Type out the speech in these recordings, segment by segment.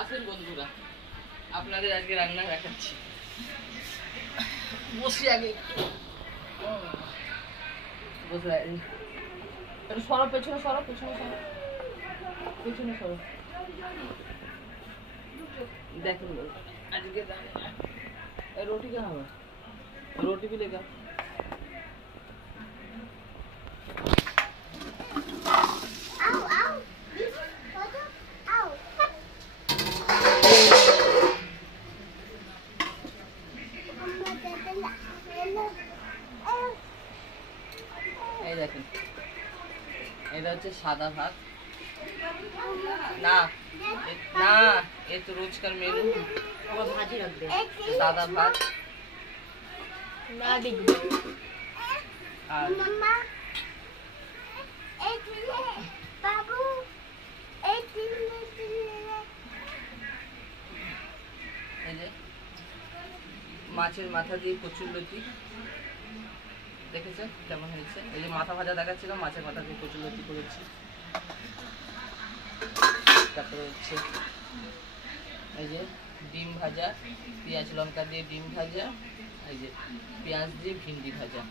আসেন বন্ধুরা, আপনাদের আজকে রান্না দেখাচ্ছি। বসি আগে বসে একটু সরো, পেছনে সরো, পেছনে সরো, পেছনে সরো। দেখুন আজকে रोटी कहाँ है? रोटी भी लेगा। এই দেখেন, এটা হচ্ছে সাদা ভাত। না না, এ তো রোজকার মেনু। ভাজি রাখবে সাদা ভাত না দেখবে। আর এই যে মাছের মাথা দিয়ে কচুরলতি, দেখেছেন কেমন হয়েছে? এই যে মাথা ভাজা দেখাচ্ছিল, মাছের মাথা দিয়ে কচুরলতি করেছি। তারপরে হচ্ছে এই যে ডিম ভাজা, পেঁয়াজ লঙ্কা দিয়ে ডিম ভাজা, এই যে পেঁয়াজ দিয়ে ভিন্ডি ভাজা,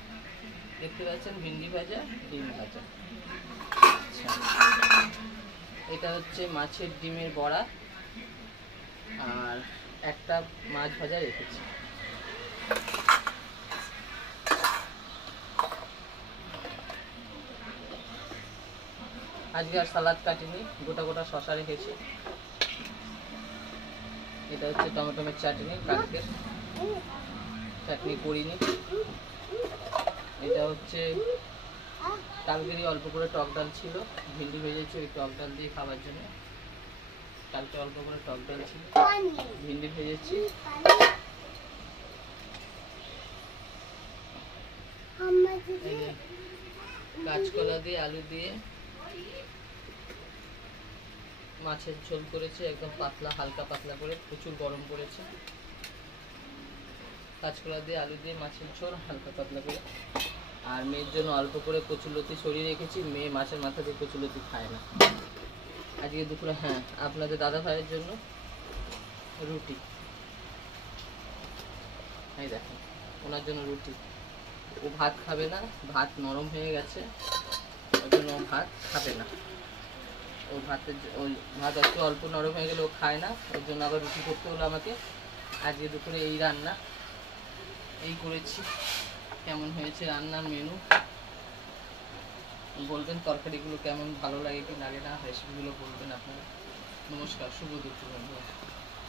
দেখতে পাচ্ছেন ভিন্ডি ভাজা, ডিম ভাজা। আচ্ছা, এটা হচ্ছে মাছের ডিমের বড়া, আর একটা মাছ ভাজা রেখেছি। আজকে আর সালাদ কাটিনি, গোটা গোটা শশা রেখেছি। এটা হচ্ছে টমেটোমের চাটনি, কালকের চাটনি করিনি। এটা হচ্ছে কালকেরই অল্প করে টক ডাল ছিল, ভিন্ডি ভেজেছি ওই টক ডাল দিয়ে খাবার জন্য। কালকে অল্প করে টক ডাল ছিল, ভিন্ডি ভেজেছি। কাঁচকলা দিয়ে আলু দিয়ে মাছের ঝোল করেছে, একদম পাতলা, হালকা পাতলা করে, প্রচুর গরম পড়েছে। কাঁচকলা দিয়ে আলু দিয়ে মাছের ঝোল হালকা পাতলা করে। আর মেয়ের জন্য অল্প করে কচুরলতি সরিয়ে রেখেছি, মেয়ে মাছের মাথা দিয়ে কচুরলতি খায় না। আজকে দুপুরে হ্যাঁ আপনাদের দাদা ভাইয়ের জন্য রুটি, এই দেখেন ওনার জন্য রুটি। ও ভাত খাবে না, ভাত নরম হয়ে গেছে, ওই জন্য ও ভাত খাবে না। ও ওই ভাত একটু অল্প নরম হয়ে গেলে ও খায় না, ওর জন্য আবার রুটি করতে হলো আমাকে। আজকে দুপুরে এই রান্না, এই করেছি। কেমন হয়েছে রান্নার মেনু বলবেন, তরকারিগুলো কেমন ভালো লাগে কি লাগে না, রেসিপিগুলো বলবেন আপনারা। নমস্কার, শুভ দুপুর বন্ধুরা।